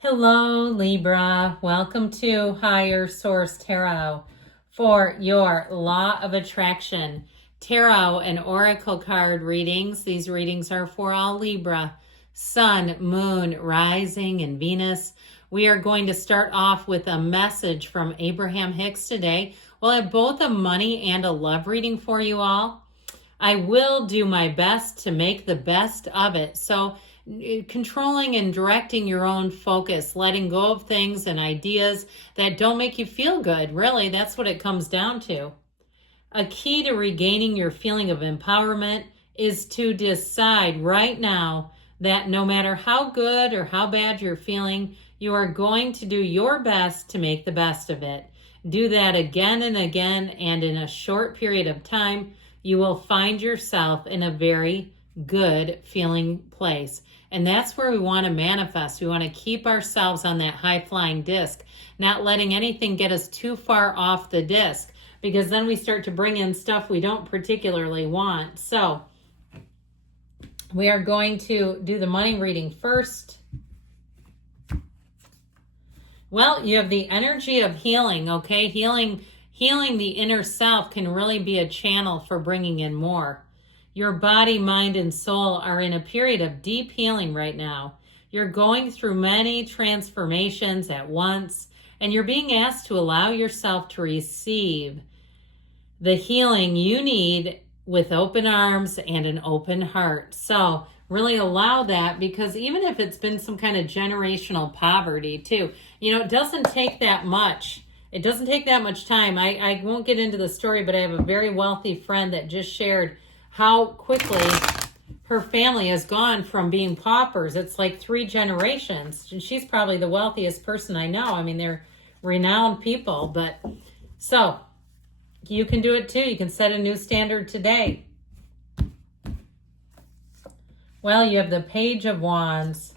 Hello, Libra. Welcome to Higher Source Tarot for your Law of Attraction Tarot and Oracle card readings. These readings are for all Libra, Sun, Moon, Rising, and Venus. We are going to start off with a message from Abraham Hicks today. We'll have both a money and a love reading for you all. I will do my best to make the best of it. So controlling and directing your own focus, letting go of things and ideas that don't make you feel good. Really, that's what it comes down to. A key to regaining your feeling of empowerment is to decide right now that no matter how good or how bad you're feeling, you are going to do your best to make the best of it. Do that again and again, and in a short period of time, you will find yourself in a very good feeling place. And that's where we want to manifest. We want to keep ourselves on that high-flying disc, not letting anything get us too far off the disc, because then we start to bring in stuff we don't particularly want. So we are going to do the money reading first. Well, you have the energy of healing, okay? Healing the inner self can really be a channel for bringing in more. Your body, mind, and soul are in a period of deep healing right now. You're going through many transformations at once, and you're being asked to allow yourself to receive the healing you need with open arms and an open heart. So really allow that, because even if it's been some kind of generational poverty too, it doesn't take that much. It doesn't take that much time. I won't get into the story, but I have a very wealthy friend that just shared how quickly her family has gone from being paupers. It's like 3 generations. And she's probably the wealthiest person I know. I mean, they're renowned people. But so you can do it too. You can set a new standard today. Well, you have the Page of Wands,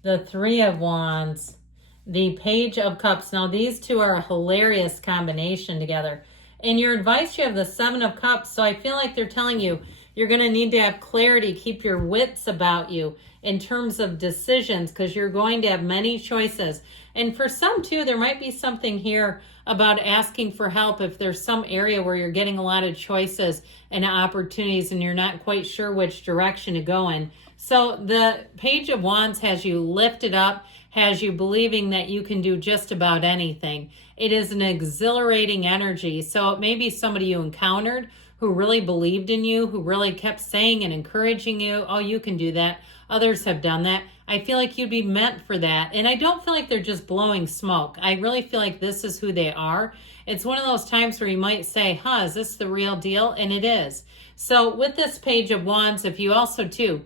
the 3 of Wands, the Page of Cups. Now, these two are a hilarious combination together. In your advice, you have the 7 of Cups. So I feel like they're telling you you're going to need to have clarity, keep your wits about you in terms of decisions, because you're going to have many choices. And for some too, there might be something here about asking for help if there's some area where you're getting a lot of choices and opportunities and you're not quite sure which direction to go in. So the Page of Wands has you lifted up, has you believing that you can do just about anything. It is an exhilarating energy. So it may be somebody you encountered who really believed in you, who really kept saying and encouraging you, oh, you can do that. Others have done that. I feel like you'd be meant for that. And I don't feel like they're just blowing smoke. I really feel like this is who they are. It's one of those times where you might say, is this the real deal? And it is. So with this Page of Wands, if you also too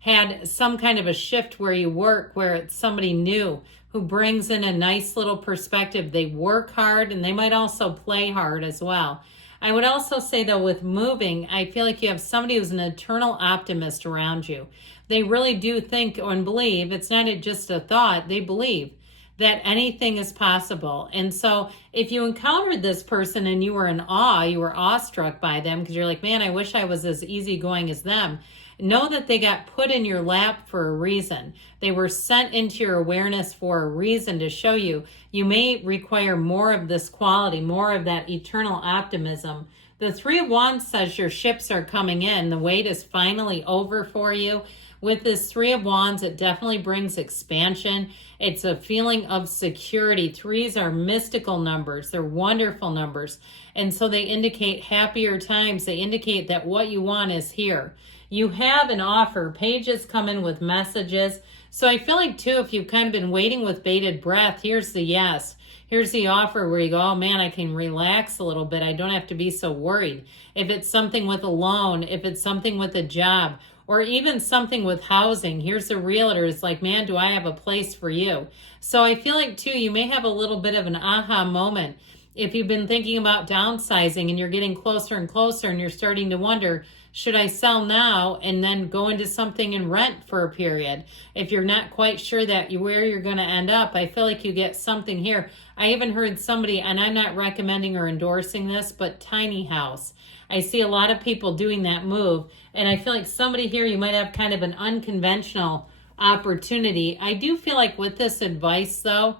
had some kind of a shift where you work, where it's somebody new who brings in a nice little perspective, they work hard and they might also play hard as well. I would also say, though, with moving, I feel like you have somebody who's an eternal optimist around you. They really do think and believe, it's not just a thought, they believe that anything is possible. And so if you encountered this person and you were in awe, you were awestruck by them because you're like, man, I wish I was as easygoing as them. Know that they got put in your lap for a reason. They were sent into your awareness for a reason to show you. You may require more of this quality, more of that eternal optimism. The 3 of Wands says your ships are coming in. The wait is finally over for you. With this 3 of Wands, it definitely brings expansion. It's a feeling of security. 3s are mystical numbers. They're wonderful numbers. And so they indicate happier times. They indicate that what you want is here. You have an offer. Pages come in with messages. So I feel like, too, if you've kind of been waiting with bated breath, here's the yes. Here's the offer where you go, oh, man, I can relax a little bit. I don't have to be so worried. If it's something with a loan, if it's something with a job, or even something with housing, here's the realtor. It's like, man, do I have a place for you? So I feel like, too, you may have a little bit of an aha moment. If you've been thinking about downsizing and you're getting closer and closer and you're starting to wonder, should I sell now and then go into something and rent for a period? If you're not quite sure where you're going to end up, I feel like you get something here. I even heard somebody, and I'm not recommending or endorsing this, but tiny house. I see a lot of people doing that move, and I feel like somebody here, you might have kind of an unconventional opportunity. I do feel like with this advice, though,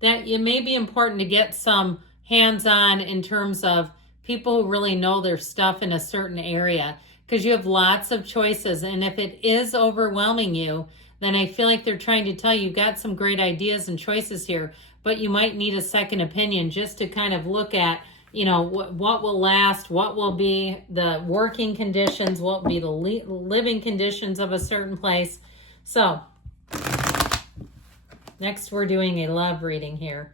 that it may be important to get some hands-on in terms of people who really know their stuff in a certain area, because you have lots of choices. And if it is overwhelming you, then I feel like they're trying to tell you you've got some great ideas and choices here, but you might need a second opinion just to kind of look at, you know, what will last, what will be the working conditions, what will be the living conditions of a certain place. So next, we're doing a love reading here.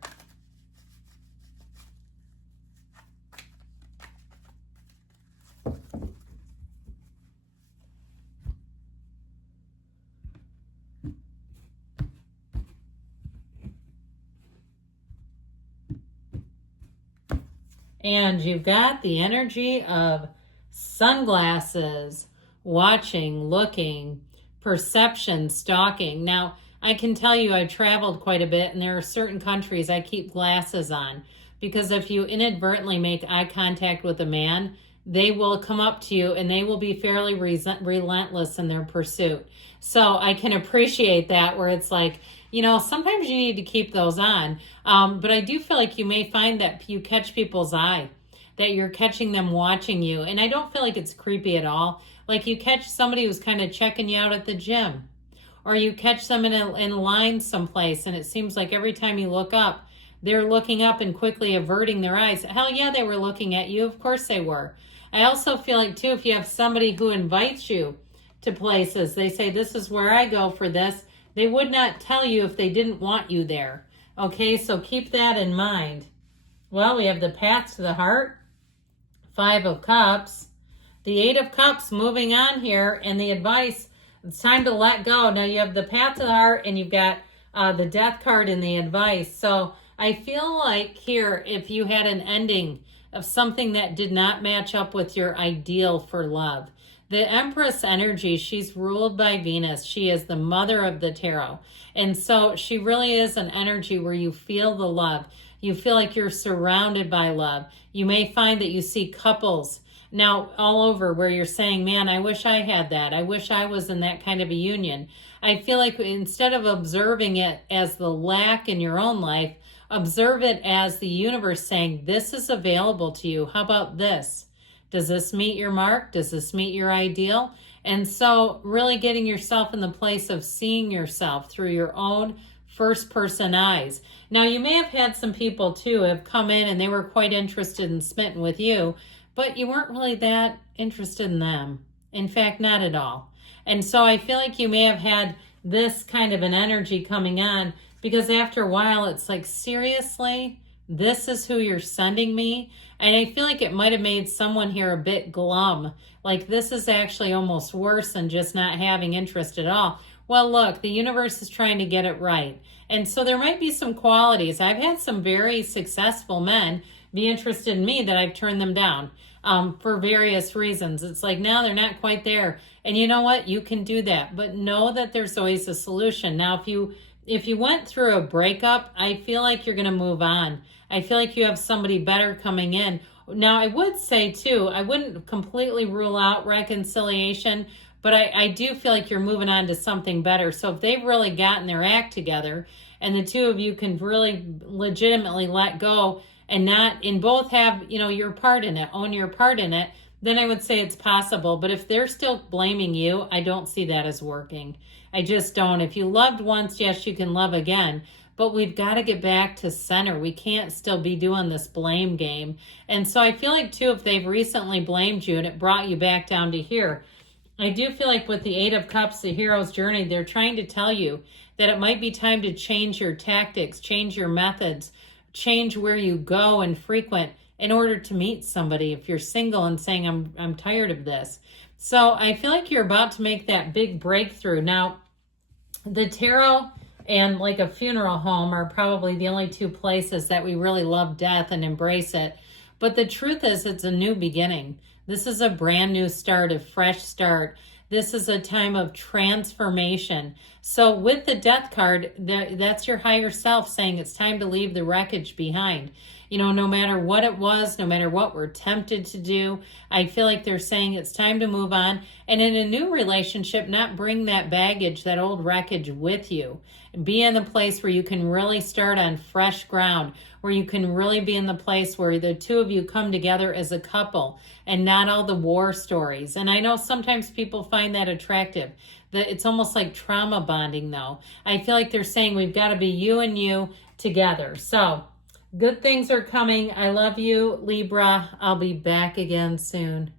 And you've got the energy of sunglasses, watching, looking, perception, stalking. Now, I can tell you I've traveled quite a bit, and there are certain countries I keep glasses on, because if you inadvertently make eye contact with a man, they will come up to you and they will be fairly relentless in their pursuit. So I can appreciate that, where it's like, you know, sometimes you need to keep those on. But I do feel like you may find that you catch people's eye, that you're catching them watching you. And I don't feel like it's creepy at all. Like you catch somebody who's kind of checking you out at the gym, or you catch them in line someplace, and it seems like every time you look up, they're looking up and quickly averting their eyes. Hell yeah, they were looking at you. Of course they were. I also feel like, too, if you have somebody who invites you to places, they say, this is where I go for this, they would not tell you if they didn't want you there. Okay, so keep that in mind. Well, we have the path to the heart, 5 of Cups, the 8 of Cups moving on here, and the advice, it's time to let go. Now you have the path to the heart, and you've got the death card in the advice. So I feel like here, if you had an ending of something that did not match up with your ideal for love, the Empress energy, she's ruled by Venus. She is the mother of the tarot. And so she really is an energy where you feel the love. You feel like you're surrounded by love. You may find that you see couples now all over where you're saying, man, I wish I had that. I wish I was in that kind of a union. I feel like instead of observing it as the lack in your own life, observe it as the universe saying, this is available to you. How about this? Does this meet your mark? Does this meet your ideal? And so really getting yourself in the place of seeing yourself through your own first person eyes. Now, you may have had some people too have come in and they were quite interested and smitten with you, but you weren't really that interested in them. In fact, not at all. And so I feel like you may have had this kind of an energy coming on, because after a while it's like, seriously, this is who you're sending me? And I feel like it might have made someone here a bit glum. Like, this is actually almost worse than just not having interest at all. Well, look, the universe is trying to get it right. And so there might be some qualities. I've had some very successful men be interested in me that I've turned them down for various reasons. It's like, now they're not quite there. And you know what? You can do that. But know that there's always a solution. Now, if you went through a breakup, I feel like you're going to move on. I feel like you have somebody better coming in. Now, I would say, too, I wouldn't completely rule out reconciliation, but I do feel like you're moving on to something better. So if they've really gotten their act together and the two of you can really legitimately let go and not, and both have, you know, your part in it, own your part in it, then I would say it's possible. But if they're still blaming you, I don't see that as working. I just don't. If you loved once, yes, you can love again. But we've got to get back to center. We can't still be doing this blame game. And so I feel like, too, if they've recently blamed you and it brought you back down to here, I do feel like with the 8 of Cups, the hero's journey, they're trying to tell you that it might be time to change your tactics, change your methods, change where you go and frequent in order to meet somebody. If you're single and saying, I'm tired of this. So I feel like you're about to make that big breakthrough. Now, the tarot and like a funeral home are probably the only two places that we really love death and embrace it. But the truth is, it's a new beginning. This is a brand new start, a fresh start. This is a time of transformation. So with the death card, that's your higher self saying it's time to leave the wreckage behind. You know, no matter what it was, no matter what we're tempted to do, I feel like they're saying it's time to move on. And in a new relationship, not bring that baggage, that old wreckage with you. Be in the place where you can really start on fresh ground, where you can really be in the place where the two of you come together as a couple and not all the war stories. And I know sometimes people find that attractive. That it's almost like trauma bonding, though. I feel like they're saying we've got to be you and you together. So good things are coming. I love you, Libra. I'll be back again soon.